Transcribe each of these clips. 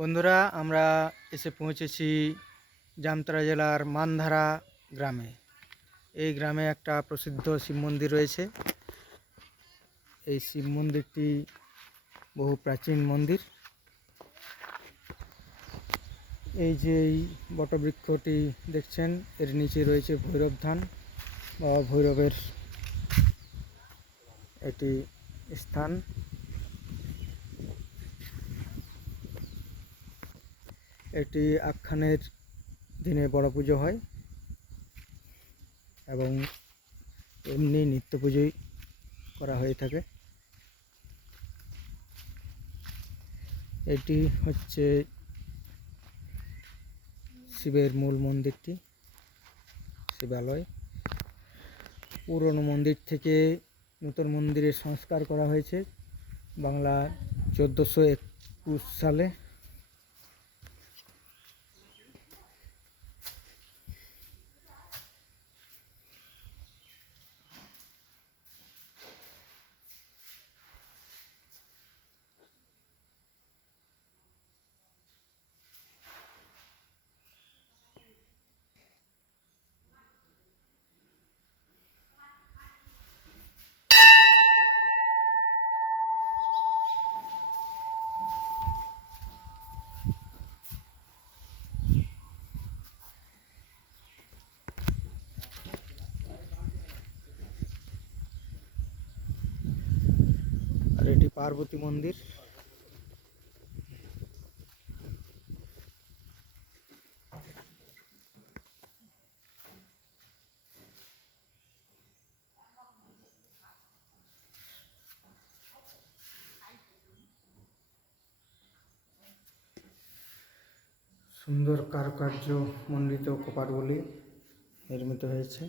বন্ধুরা, আমরা এসে পৌঁছেছি জামতারা জেলার মানধারা গ্রামে। এই গ্রামে একটা প্রসিদ্ধ শিব মন্দির রয়েছে। এই শিব মন্দিরটি বহু প্রাচীন মন্দির। এই যে এই বটবৃক্ষটি দেখছেন, এর নিচে রয়েছে ভৈরব ধান বা ভৈরবের একটি স্থান। এটি আখ্যানের দিনে বড় পুজো হয় এবং এমনি নিত্য পুজোই করা হয়ে থাকে। এটি হচ্ছে শিবের মূল মন্দিরটি, শিবালয়। পুরনো মন্দির থেকে নতুন মন্দিরের সংস্কার করা হয়েছে বাংলা 1421 সালে। আর এটি পার্বতী মন্দির। সুন্দর কারুকার্য মণ্ডিত কপাটগুলি নির্মিত হয়েছে।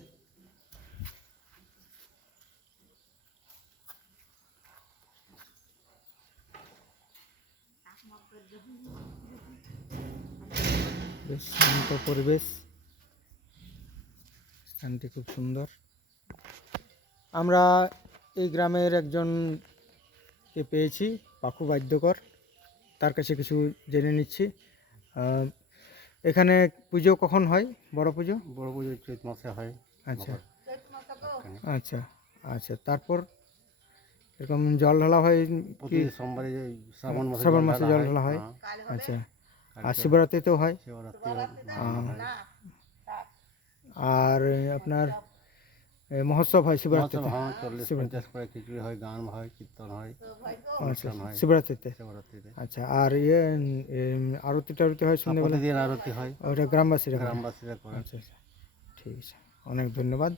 বেশ শান্ত পরিবেশ, স্থানটি খুব সুন্দর। আমরা এই গ্রামের একজনকে পেয়েছি, পাখু বাদ্যকর, তার কাছে কিছু জেনে নিচ্ছি। এখানে পুজো কখন হয়? বড় পুজো চৈত মাসে হয়। আচ্ছা আচ্ছা আচ্ছা। তারপর এরকম জল ঢালা হয় কি? সোমবারে শ্রাবণ মাসে জল ঢালা হয়। আচ্ছা। আর শিবরাত্রিতেও হয়। আর আপনার মহোৎসব হয় শিবরাত্রিতে? 40-50 করে খিচুড়ি হয়, গান হয়, কীর্তন হয়। আচ্ছা, শিবরাত্রিতে। আচ্ছা। আর আরতি টারতি হয় সন্ধ্যেবেলা? প্রতিদিন আরতি হয়, ওটা গ্রামবাসীরা করে? গ্রামবাসীরা করে। আচ্ছা আচ্ছা, ঠিক আছে, অনেক ধন্যবাদ।